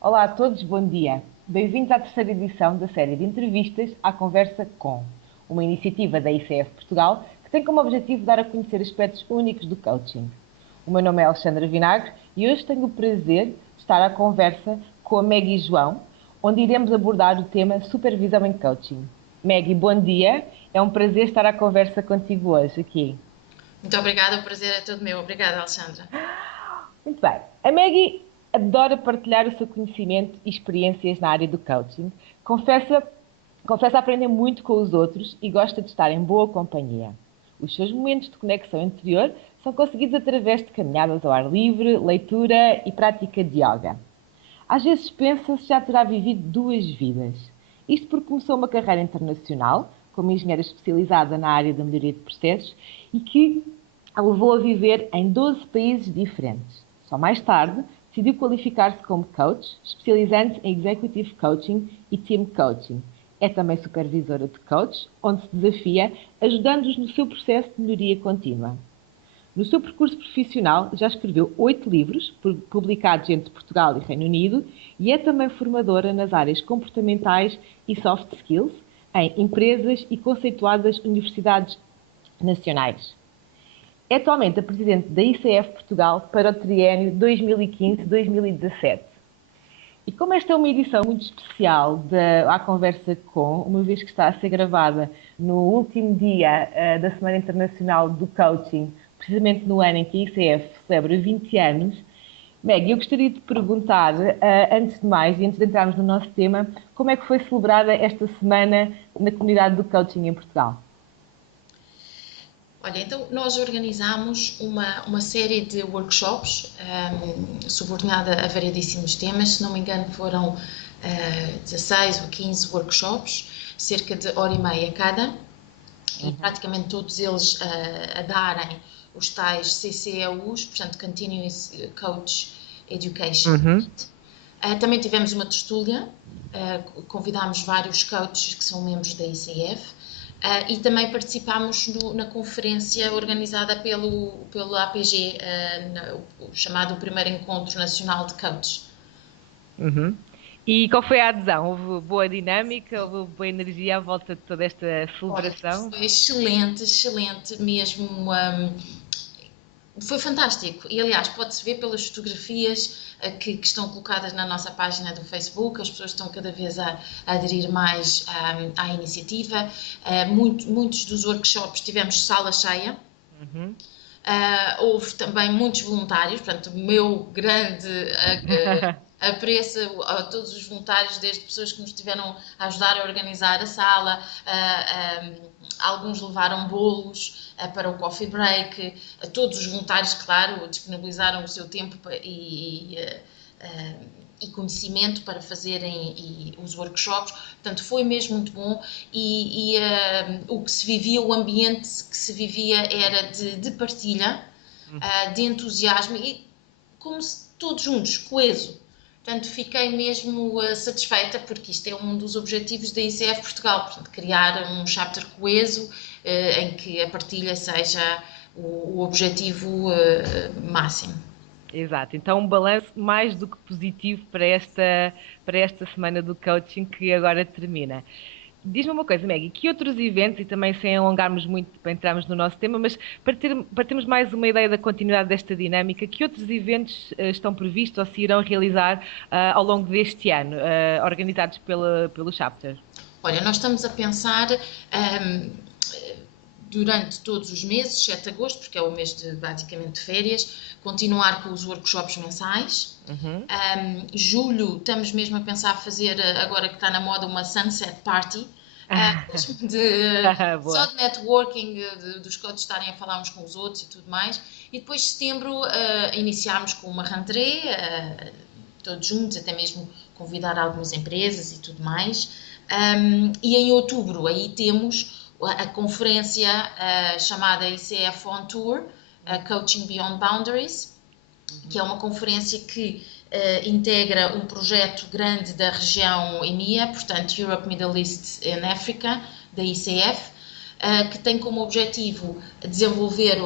Olá a todos, bom dia. Bem-vindos à terceira edição da série de entrevistas à Conversa Com, uma iniciativa da ICF Portugal que tem como objetivo dar a conhecer aspectos únicos do coaching. O meu nome é Alexandra Vinagre e hoje tenho o prazer de estar à conversa com a Maggie João, onde iremos abordar o tema Supervisão em Coaching. Maggie, bom dia. É um prazer estar à conversa contigo hoje aqui. Muito obrigada, o prazer é todo meu. Obrigada, Alexandra. Muito bem. A Maggie adora partilhar o seu conhecimento e experiências na área do coaching. Confessa, confessa aprender muito com os outros e gosta de estar em boa companhia. Os seus momentos de conexão interior são conseguidos através de caminhadas ao ar livre, leitura e prática de yoga. Às vezes pensa-se já terá vivido duas vidas. Isto porque começou uma carreira internacional, como engenheira especializada na área da melhoria de processos, e que a levou a viver em 12 países diferentes. Só mais tarde decidiu qualificar-se como coach, especializando-se em Executive Coaching e Team Coaching. É também supervisora de coach, onde se desafia ajudando-os no seu processo de melhoria contínua. No seu percurso profissional, já escreveu 8 livros, publicados entre Portugal e Reino Unido, e é também formadora nas áreas comportamentais e soft skills, em empresas e conceituadas universidades nacionais. É atualmente a presidente da ICF Portugal para o triênio 2015-2017. E como esta é uma edição muito especial À Conversa Com, uma vez que está a ser gravada no último dia da Semana Internacional do Coaching, precisamente no ano em que a ICF celebra 20 anos, Meg, eu gostaria de perguntar, antes de mais e antes de entrarmos no nosso tema, como é que foi celebrada esta semana na comunidade do coaching em Portugal? Olha, então nós organizámos uma série de workshops subordinada a variedíssimos temas. Se não me engano, foram 16 ou 15 workshops, cerca de hora e meia cada, e praticamente todos eles a darem os tais CCEUs, portanto Continuous Coach Education. Uhum. Também tivemos uma tertúlia, convidámos vários coaches que são membros da ICF, e também participámos na conferência organizada pelo APG, o chamado Primeiro Encontro Nacional de Coaches. Uhum. E qual foi a adesão? Houve boa dinâmica? Houve boa energia à volta de toda esta Olha, celebração? foi excelente, excelente mesmo. Foi fantástico e, aliás, pode-se ver pelas fotografias que estão colocadas na nossa página do Facebook. As pessoas estão cada vez a aderir mais à iniciativa. Muitos dos workshops tivemos sala cheia. Uhum. Houve também muitos voluntários, portanto, o meu grande apreço a todos os voluntários, desde pessoas que nos tiveram a ajudar a organizar a sala, alguns levaram bolos para o coffee break, todos os voluntários, claro, disponibilizaram o seu tempo e conhecimento para fazerem os workshops, portanto foi mesmo muito bom o que se vivia, o ambiente que se vivia era de partilha, de entusiasmo e como se todos juntos, coeso. Portanto, fiquei mesmo satisfeita porque isto é um dos objetivos da ICF Portugal, portanto, criar um chapter coeso em que a partilha seja o objetivo máximo. Exato, então um balanço mais do que positivo para esta semana do coaching que agora termina. Diz-me uma coisa, Maggie, que outros eventos, e também sem alongarmos muito para entrarmos no nosso tema, mas para termos mais uma ideia da continuidade desta dinâmica, que outros eventos estão previstos ou se irão realizar ao longo deste ano, organizados pelo Chapter? Olha, nós estamos a pensar durante todos os meses, 7 de agosto, porque é o mês de basicamente férias, continuar com os workshops mensais. Uhum. Julho, estamos mesmo a pensar fazer, agora que está na moda, uma Sunset Party, só Boa. de networking, dos coaches estarem a falar uns com os outros e tudo mais. E depois de setembro iniciarmos com uma rentrée, todos juntos, até mesmo convidar algumas empresas e tudo mais. E em outubro aí temos a conferência chamada ICF On Tour, Coaching Beyond Boundaries, que é uma conferência que integra um projeto grande da região EMEA, portanto Europe, Middle East and Africa, da ICF, que tem como objetivo desenvolver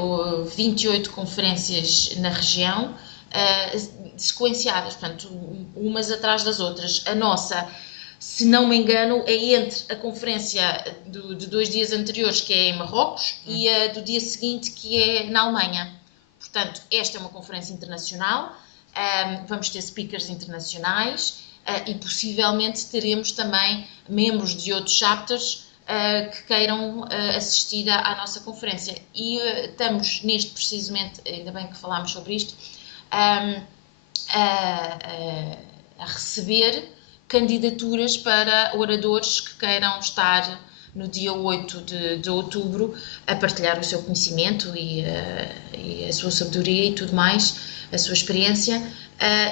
28 conferências na região, sequenciadas, portanto, umas atrás das outras. A nossa, se não me engano, é entre a conferência de 2 dias anteriores, que é em Marrocos, e a do dia seguinte, que é na Alemanha. Portanto, esta é uma conferência internacional, vamos ter speakers internacionais e possivelmente teremos também membros de outros chapters que queiram assistir à nossa conferência. E estamos neste precisamente, ainda bem que falámos sobre isto, a receber candidaturas para oradores que queiram estar no dia 8 de outubro a partilhar o seu conhecimento e a sua sabedoria e tudo mais, a sua experiência.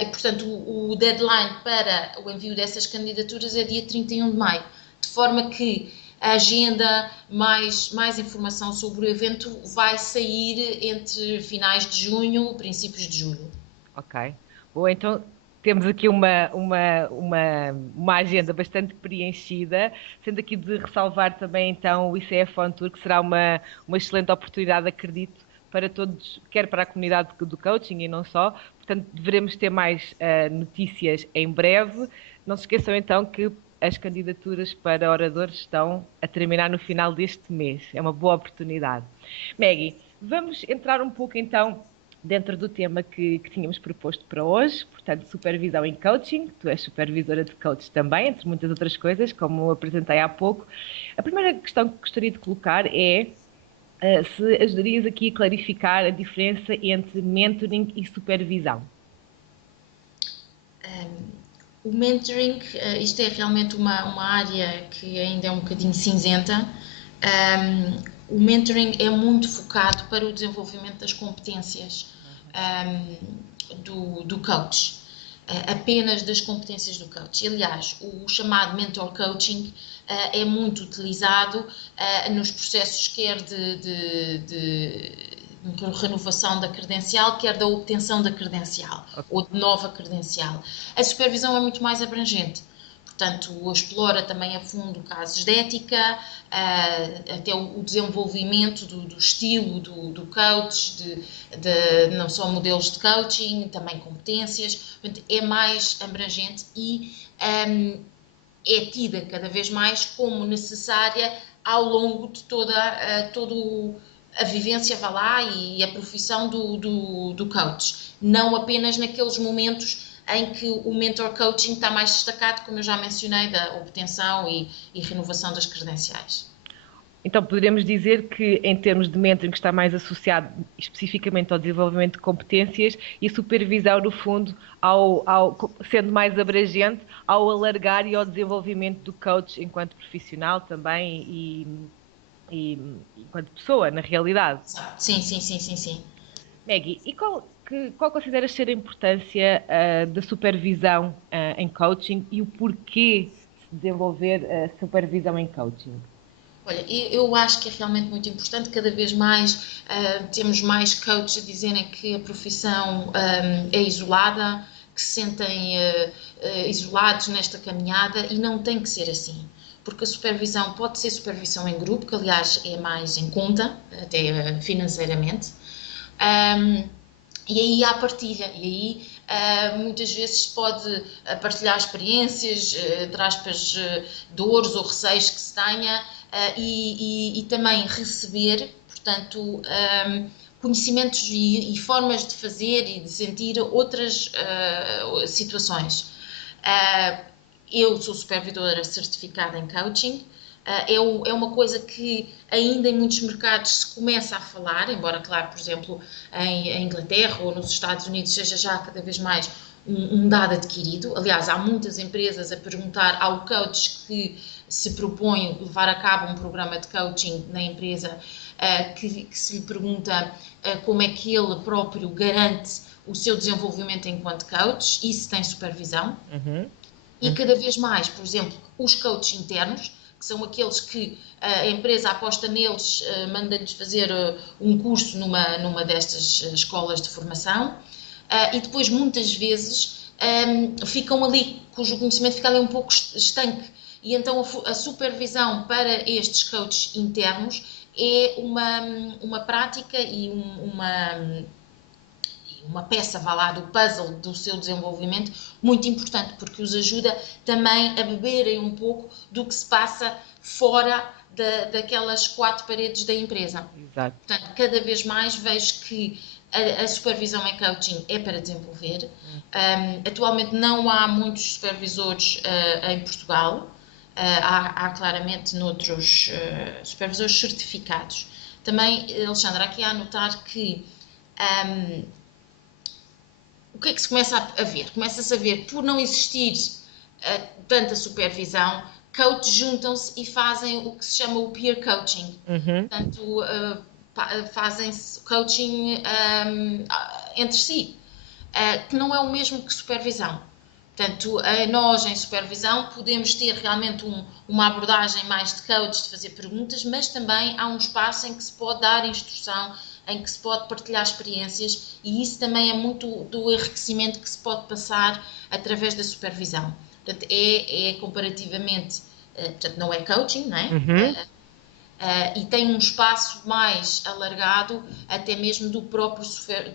E, portanto, o deadline para o envio dessas candidaturas é dia 31 de maio, de forma que a agenda, mais informação sobre o evento vai sair entre finais de junho e princípios de julho. Ok. Boa, então temos aqui uma agenda bastante preenchida, sendo aqui de ressalvar também então o ICF On Tour, que será uma excelente oportunidade, acredito, para todos, quer para a comunidade do coaching e não só. Portanto, deveremos ter mais notícias em breve. Não se esqueçam então que as candidaturas para oradores estão a terminar no final deste mês. É uma boa oportunidade. Maggie, vamos entrar um pouco então dentro do tema que tínhamos proposto para hoje, portanto, supervisão em coaching. Tu és supervisora de coach também, entre muitas outras coisas, como apresentei há pouco. A primeira questão que gostaria de colocar é se ajudarias aqui a clarificar a diferença entre mentoring e supervisão. O mentoring, isto é realmente uma área que ainda é um bocadinho cinzenta. O mentoring é muito focado para o desenvolvimento das competências do coach, apenas das competências do coach. Aliás, o chamado mentor coaching é muito utilizado nos processos quer de renovação da credencial, quer da obtenção da credencial, ou de nova credencial. A supervisão é muito mais abrangente. Portanto, explora também a fundo casos de ética, até o desenvolvimento do estilo do coach, não só modelos de coaching, também competências. Portanto, é mais abrangente e é tida cada vez mais como necessária ao longo de toda a vivência, vá lá, e a profissão do coach. Não apenas naqueles momentos em que o mentor coaching está mais destacado, como eu já mencionei, da obtenção e renovação das credenciais. Então, poderíamos dizer que, em termos de mentoring, está mais associado especificamente ao desenvolvimento de competências e supervisão, no fundo, sendo mais abrangente, ao alargar e ao desenvolvimento do coach enquanto profissional também e enquanto pessoa, na realidade. Sim. Maggie, e qual consideras ser a importância da supervisão em coaching e o porquê de se desenvolver a supervisão em coaching? Olha, eu acho que é realmente muito importante, cada vez mais temos mais coaches a dizerem que a profissão é isolada, que se sentem isolados nesta caminhada, e não tem que ser assim. Porque a supervisão pode ser supervisão em grupo, que aliás é mais em conta, até financeiramente, e aí há partilha, e aí muitas vezes pode partilhar experiências, entre aspas, dores ou receios que se tenha, e também receber, portanto, conhecimentos e formas de fazer e de sentir outras situações. Eu sou supervisora certificada em coaching. É uma coisa que ainda em muitos mercados se começa a falar, embora, claro, por exemplo, em Inglaterra ou nos Estados Unidos seja já cada vez mais um dado adquirido. Aliás, há muitas empresas a perguntar ao coach que se propõe levar a cabo um programa de coaching na empresa, que se lhe pergunta como é que ele próprio garante o seu desenvolvimento enquanto coach e se tem supervisão. E cada vez mais, por exemplo, os coaches internos, que são aqueles que a empresa aposta neles, manda-lhes fazer um curso numa destas escolas de formação, e depois muitas vezes ficam ali, cujo conhecimento fica ali um pouco estanque. E então a supervisão para estes coaches internos é uma prática e uma peça, vá lá, do puzzle do seu desenvolvimento, muito importante, porque os ajuda também a beberem um pouco do que se passa fora daquelas quatro paredes da empresa. Exato. Portanto, cada vez mais vejo que a supervisão em coaching é para desenvolver. Atualmente não há muitos supervisores em Portugal. Há claramente noutros supervisores certificados. Também, Alexandra, aqui a notar que o que é que se começa a ver? Começa-se a ver, por não existir tanta supervisão, coaches juntam-se e fazem o que se chama o peer coaching. Portanto, fazem coaching entre si, que não é o mesmo que supervisão. Portanto, nós em supervisão podemos ter realmente uma abordagem mais de coach, de fazer perguntas, mas também há um espaço em que se pode dar instrução, em que se pode partilhar experiências, e isso também é muito do enriquecimento que se pode passar através da supervisão. Portanto, é comparativamente, portanto, não é coaching, não é? E tem um espaço mais alargado, até mesmo do próprio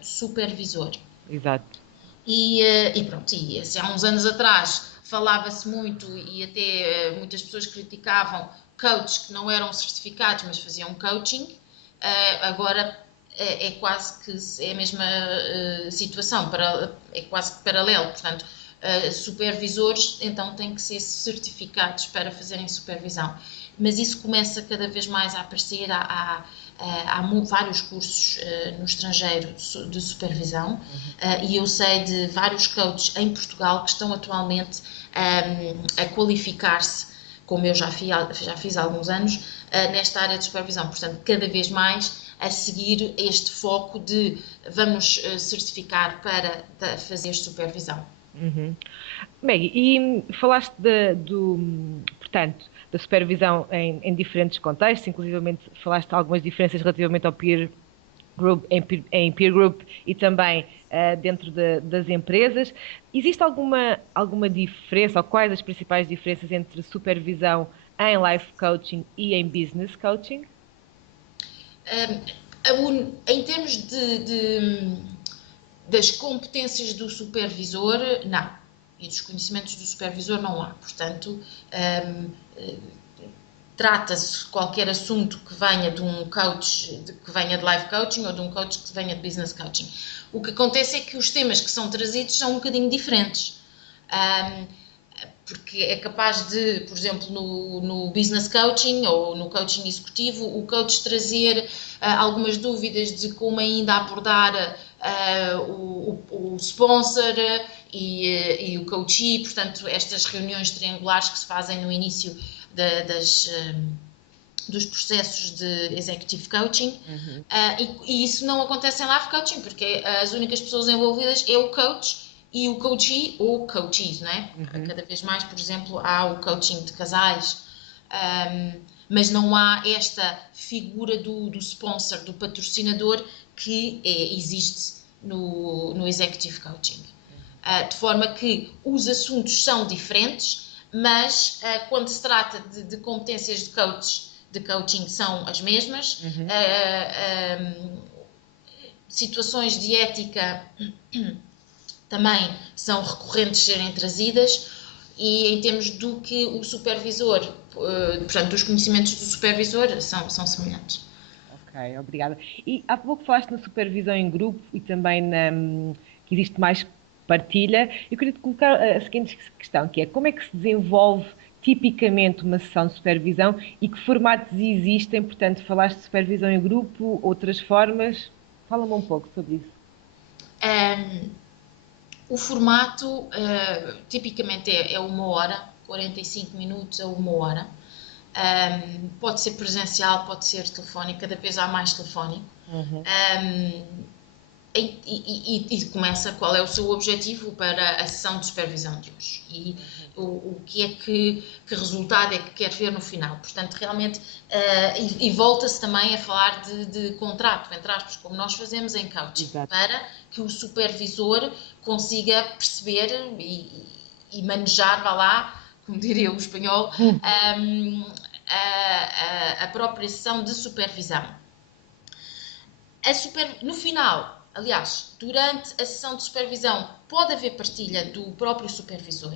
supervisor. Exato. E pronto, assim, há uns anos atrás falava-se muito e até muitas pessoas criticavam coaches que não eram certificados, mas faziam coaching. Agora é quase que é a mesma situação, é quase que paralelo. Portanto, supervisores então têm que ser certificados para fazerem supervisão. Mas isso começa cada vez mais a aparecer. Há vários cursos no estrangeiro de supervisão e eu sei de vários coaches em Portugal que estão atualmente a qualificar-se, como eu já fiz há alguns anos, nesta área de supervisão. Portanto, cada vez mais a seguir este foco de vamos certificar para fazer supervisão. Maggie, e falaste portanto, da supervisão em diferentes contextos, inclusivamente falaste de algumas diferenças relativamente ao peer group, em peer group e também dentro das empresas. Existe alguma diferença, ou quais as principais diferenças entre supervisão em life coaching e em business coaching? Em termos das competências do supervisor, não. E dos conhecimentos do supervisor não há. Portanto, trata-se qualquer assunto que venha de um coach, que venha de life coaching ou de um coach que venha de business coaching. O que acontece é que os temas que são trazidos são um bocadinho diferentes. Porque é capaz de, por exemplo, no business coaching ou no coaching executivo, o coach trazer algumas dúvidas de como ainda abordar o sponsor e o coachee, portanto, estas reuniões triangulares que se fazem no início dos processos de executive coaching. E isso não acontece em life coaching, porque as únicas pessoas envolvidas é o coach e o coachee ou coachees, não é? Cada vez mais, por exemplo, há o coaching de casais, mas não há esta figura do sponsor, do patrocinador que existe no executive coaching. De forma que os assuntos são diferentes, mas quando se trata de competências de coaching são as mesmas. Situações de ética também são recorrentes serem trazidas, e em termos do que o supervisor, portanto, dos conhecimentos do supervisor são semelhantes. Ok, obrigada. E há pouco falaste na supervisão em grupo e também que existe mais partilha. Eu queria te colocar a seguinte questão, que é como é que se desenvolve tipicamente uma sessão de supervisão e que formatos existem? Portanto, falaste de supervisão em grupo, outras formas. Fala-me um pouco sobre isso. O formato tipicamente é 1 hora, 45 minutos a 1 hora. Pode ser presencial, pode ser telefónico, cada vez há mais telefónico. E começa qual é o seu objetivo para a sessão de supervisão de hoje e o que é que resultado é que quer ver no final. Portanto, realmente, e volta-se também a falar de contrato, entre aspas, como nós fazemos em coaching, para que o supervisor consiga perceber e manejar, vá lá, como diria o espanhol, a própria sessão de supervisão. No final, Aliás, durante a sessão de supervisão pode haver partilha do próprio supervisor,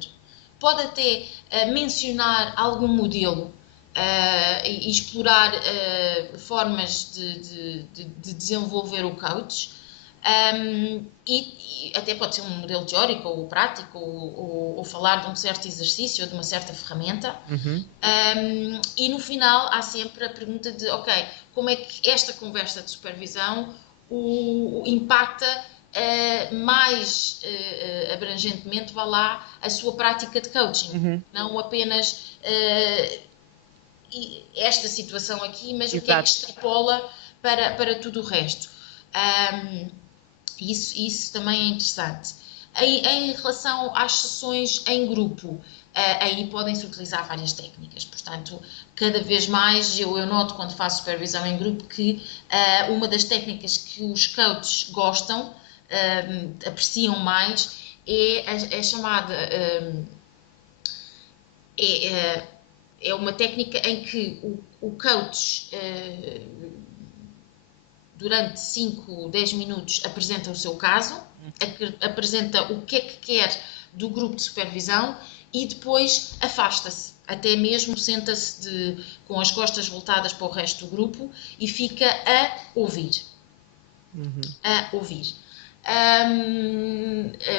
pode até mencionar algum modelo e explorar formas de desenvolver o coach. E até pode ser um modelo teórico ou prático, ou falar de um certo exercício ou de uma certa ferramenta. E no final há sempre a pergunta de, ok, como é que esta conversa de supervisão impacta mais abrangentemente, vá lá, a sua prática de coaching. Não apenas esta situação aqui, mas o que é que extrapola para tudo o resto. Isso também é interessante. Em relação às sessões em grupo, aí podem-se utilizar várias técnicas. Portanto, cada vez mais eu noto quando faço supervisão em grupo que uma das técnicas que os coaches gostam, apreciam mais, é chamada... é uma técnica em que o coach... durante 5, 10 minutos apresenta o seu caso, apresenta o que é que quer do grupo de supervisão e depois afasta-se, até mesmo senta-se com as costas voltadas para o resto do grupo e fica a ouvir. A ouvir.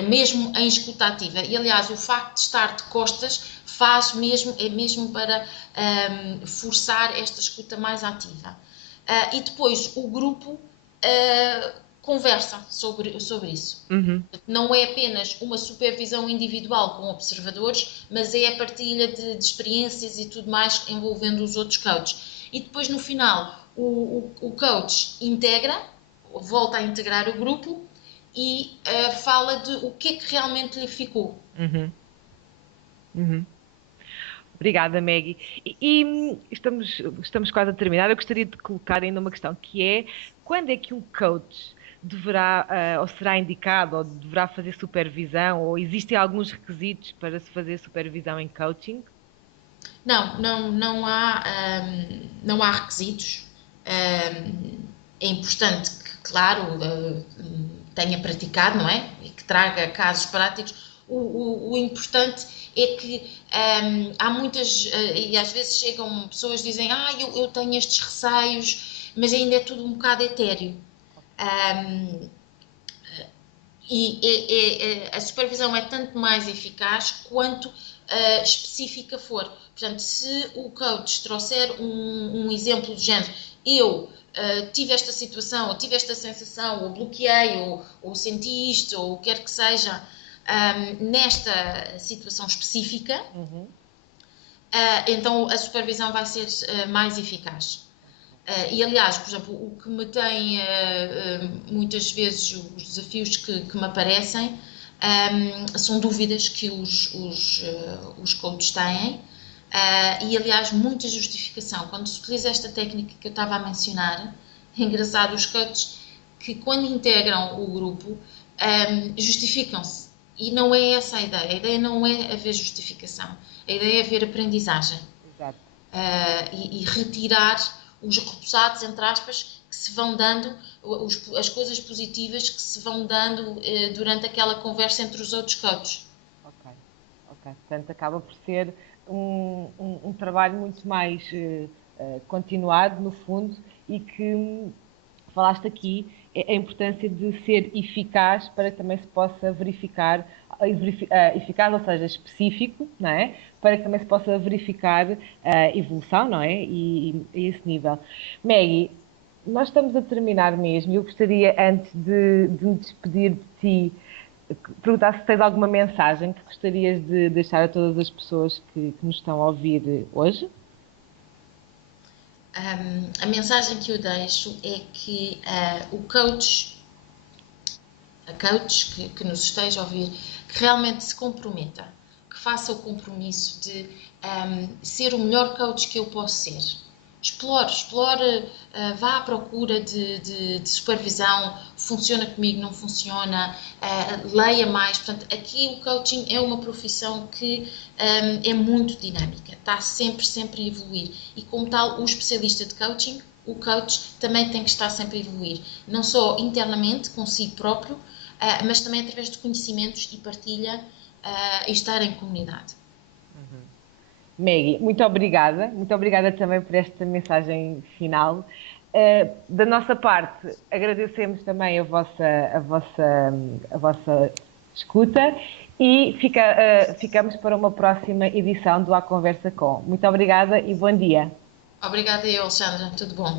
Mesmo em escuta ativa. E aliás, o facto de estar de costas é mesmo para forçar esta escuta mais ativa. E depois o grupo conversa sobre isso. Não é apenas uma supervisão individual com observadores, mas é a partilha de experiências e tudo mais envolvendo os outros coaches. E depois no final o coach volta a integrar o grupo e fala de o que é que realmente lhe ficou. Obrigada, Maggie. E estamos quase a terminar. Eu gostaria de colocar ainda uma questão, que é: quando é que um coach deverá, ou será indicado, ou deverá fazer supervisão, ou existem alguns requisitos para se fazer supervisão em coaching? Não há requisitos. É importante que, claro, tenha praticado, não é? E que traga casos práticos. O importante é que há muitas, e às vezes chegam pessoas que dizem, eu tenho estes receios, mas ainda é tudo um bocado etéreo. A supervisão é tanto mais eficaz quanto específica for. Portanto, se o coach trouxer um exemplo do género, eu tive esta situação, ou tive esta sensação, ou bloqueei, ou senti isto, ou o que quer que seja, nesta situação específica, então a supervisão vai ser mais eficaz. E aliás, por exemplo, o que me tem muitas vezes os desafios que me aparecem são dúvidas que os coaches têm e aliás muita justificação. Quando se utiliza esta técnica que eu estava a mencionar, é engraçado, os coaches que quando integram o grupo justificam-se. E não é essa a ideia não é haver justificação, a ideia é haver aprendizagem. Exato. E retirar os repousados, entre aspas, que se vão dando, as coisas positivas que se vão dando durante aquela conversa entre os outros coaches. Ok. Portanto, acaba por ser um trabalho muito mais continuado, no fundo, e que falaste aqui a importância de ser eficaz para que também se possa verificar, eficaz, ou seja, específico, não é? Para que também se possa verificar a evolução, não é? E a esse nível. Maggie, nós estamos a terminar mesmo e eu gostaria, antes de me despedir de ti, perguntar se tens alguma mensagem que gostarias de deixar a todas as pessoas que nos estão a ouvir hoje. A mensagem que eu deixo é que o coach, a coach que nos esteja a ouvir, que realmente se comprometa, que faça o compromisso de ser o melhor coach que eu posso ser. Explore, vá à procura de supervisão, funciona comigo, não funciona, leia mais. Portanto, aqui o coaching é uma profissão que é muito dinâmica, está sempre a evoluir. E como tal, o especialista de coaching, o coach também tem que estar sempre a evoluir, não só internamente, consigo próprio, mas também através de conhecimentos e partilha e estar em comunidade. Maggie, muito obrigada também por esta mensagem final. Da nossa parte, agradecemos também a vossa escuta e ficamos para uma próxima edição do A Conversa Com. Muito obrigada e bom dia. Obrigada, Alexandra, tudo bom.